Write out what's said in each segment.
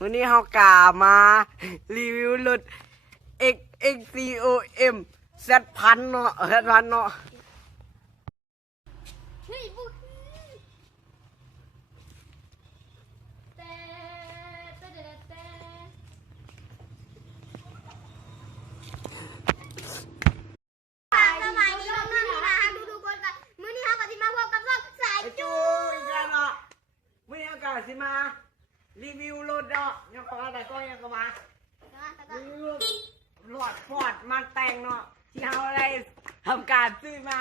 วันนี้เขากามารีวิวรถ XXCOM Z1000เนาะZ1000เนาะเฮ้ยบุกแต่สมัยนี้น้องนั่นนี่นะดูคนกันมื้อนี้เขาก็สิมาพบกับช่องสายจู อีกแล้วเนาะวันนี้เขากาสิมารีวิวรถเนาะยังก็มาแต่ก็ยังก็มารีวิวรถฟอร์ดมาแต่งเนาะที่เขาได้ทำการซื้อมา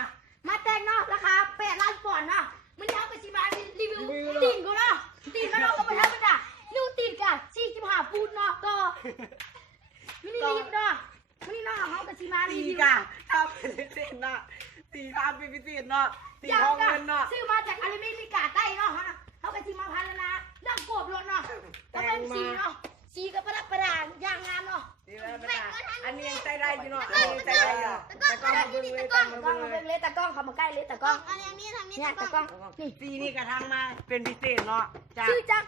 แต่งเนาะราคา8 ล้านปอนด์เนาะมื้อนี้เขาก็สิมารีวิวตีนกูเนาะตีนเนาะก็บ่ธรรมดานิ้วตีนกัน45ฟุตเนาะก็มื้อนี้รีบเนาะมื้อนี้เนาะเขาก็สิมารี ตี วิว กะทำเป็นพิเศษเนาะตีทำเป็นพิเศษเนาะตีทองเงินเนาะ ซื้อมาจากอเมริกาใต้เนาะเขาก็สิมาพันแล้วนะดังโกบรถเนาะก็เป็นสีเนาะสีก็ประดับประดาอย่างงามเนาะอันนี้ยังใจได้อยู่เนาะอันนี้ยังใจได้อยู่แต่ก็มาเบิ่งเลย ตะกล้องมาเบิ่งเลยตะกล้องเขามาใกล้เลยตะกล้อง อันนี้ทางนี้ เนี่ยตะกล้องนี่ ตีนี่กระทั่งมาเป็นพิเศษเนาะจาก ชื่อจาก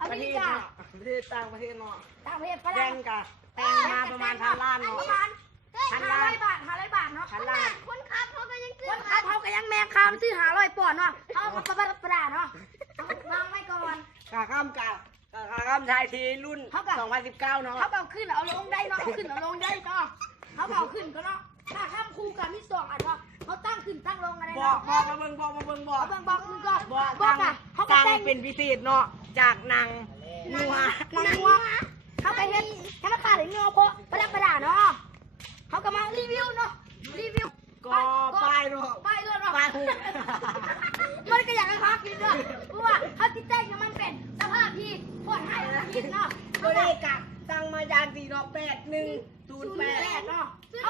อ ป เม ระเท ริ ศ กา เนาะประเทศต่างประเทศเนาะ ต่างประเทศฝ แด รั่ง งกะแต่งมาประมาณ1,000 ล้านเนาะ ประมาณ500 บาท500 บาทเนาะ 1,000 ล้าน คนขับเขาก็ยังซื้ ค อน ขับเขาก็ยังแมงคามซื้อ500 ปอนด์เนาะเขามาประดับประดาเนาะวางไว้ก่อน กะข้ามชายทีรุ่น 2019 เนาะ เขาเอาขึ้นเอาลงได้เนาะเอาขึ้นเอาลงได้เนาะเขาเอาขึ้นก็เนาะถ้าข้ามคู่กันมี2อันเนาะเขาตั้งขึ้นตั้งลงอะไร บอก เนาะ มาเบิ่งบอก เอาเบิ่งบอกมึงก่อน บอก บอก ตั้ อ่ะ ง เขาก็ ตั้ง แต่ง เป็นพิเศษเนาะจากนางนัว นางวัวเขาไปเฮ็ดให้มันขาดถึงเงาเพราะประดับประดาเนาะเขาก็มารีวิวเนาะรีวิว ก็ป้ายเนาะ ป้ายเนาะ ป้ายหู มันก็อยากให้พักกินเนาะเพราะว่าเขาติดใจกับมันเป็นสภาพที่ปวดให้กินเนาะ ก็ได้กะตั้งมายาน4เนาะ8108 เนาะเ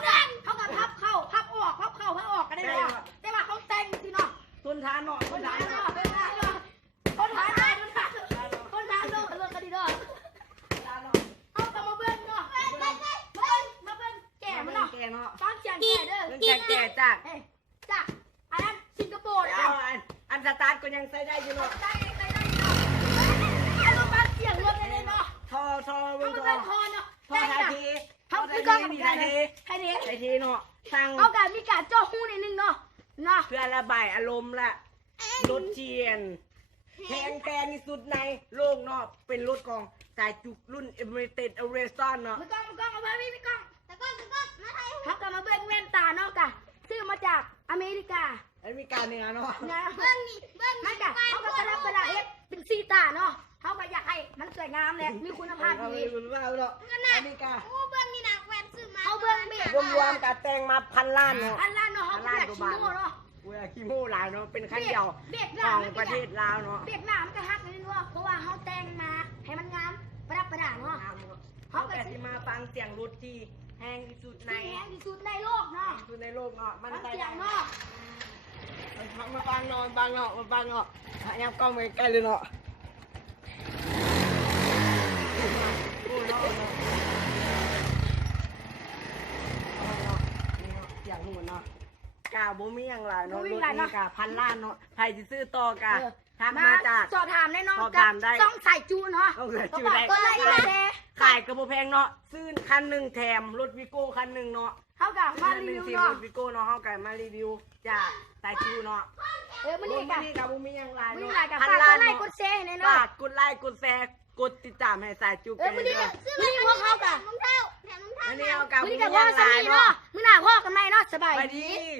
ขาก็พับเข้าพับออกพับเข้าพับออกกันได้เลยแต่ว่าเขาแต่งสิเนาะ ต้นทานเนาะ คนทานเนาะคนทานเนาะคนทานเนาะคนทานเนาะเรื่องกันดีเนาะเอากลับมาเบิ้งเนาะมาเบิ้งแก่มันเนาะ แกเนาะ ตั้งเสียงแก่เด้อ เรื่องแก่จาก จากอันนั้นสิงคโปร์นะ อันสตาร์ทก็ยังใช้ได้อยู่เนาะ ได้เนาะอารมณ์บ้านเสียงรถเลยเนาะ ทอ เขา เบิ่ง ไม่ ทอ เป็นคอเนาะ ทอไทยที เขาคือก็กับ นี่ กั ไท น ย เล ที ยใครเด็ก ไทยทีเนาะสั่ง เอาการมีการจ่อหูนิดนึงเนาะเนาะ เพื่อระบายอารมณ์ละรถเจียนแพงที่สุดในโลกเนาะเป็นรถของสายจุกรุ่น Emirates Aviation เนาะ มือกล้องเอาไปพี่กล้อง ตะก้อนมาไทย เขากลับมาเบิ้งแว่นตาเนาะกะซื้อมาจากอเมริกา อันมีการเนี่ยเนาะ นะ เบิ้งนี่เบิ้ง ไม่กะเขาก็ประดับประดาเฮ็ดเป็นซีตาเนาะเขาก็อยากให้มันสวยงามแหละมีคุณภาพ เอา ดี เลยว่าเนาะอันนี้กา โอ้เบิ้งนี่นะแหวนซื้อมา เขาเบิ้งเบีย รวมๆกับแต่งมา1,000 ล้านเนาะ อันละเนาะเขาเบียดชิโม่เนาะ เวลาขี้มูหลายเนาะเป็นขั้นเดียว เบียดห ข น้า อง ไม่ ประเทศลาวเนาะ เบียดหน้ามันก็ฮักนิดนึงเพราะว่าเขาแต่งมาให้มันงามประดับประดาเนาะ เขาก็จะมาฟังเสียงรถที่แห้งที่สุดใน ที่แห้งที่สุดในโลกเนาะ ที่สุดในโลกเนาะมัน ฟัง ใจ เสียง เนาะ เนาะ มาฟังเนาะฟังเนาะมาฟังเนาะยังกล้องไปใกล้เลยเนาะเสียงหูเนาะกาบ่มีอย่างไรเนาะรถนี่กา1,000 ล้านเนาะใครจะซื้อต่อกาทักมาจาก สอบถามได้เนาะ สอบถามได้ ต้องใส่จูนเนาะ ต้องใส่จูนได้ ก็ไล่แชร์ ขายกระโปรงแพงเนาะซื้อคันหนึ่งแถมรถวิโก้คันหนึ่งเนาะ เขากับมา คัน รี หนึ่ง วิว ทีม เนาะ รถวิโก้เนาะเขากันมารีวิวจากสายคิวเนาะ มัน ร นี่ ถ กับ นี่กับบุมีอย่างไร มันนี่ เนาะ หลายกับ พัน ฝาก ล้าก น ดไลค์ เนาะ กดแชร์ในเนาะ ฝากกดไลค์กดแชร์กดติดตามให้สายจู มันนี่พวกเขากับ รองเท้าแถมรองเท้า อันนี้เอากับ มัน บุ นี่ มี กับ อ พ่อย่าง ไร สามี เนาะ เนาะมึงหน้าพ่อกันไหมเนาะสบาย ไป ดี ดี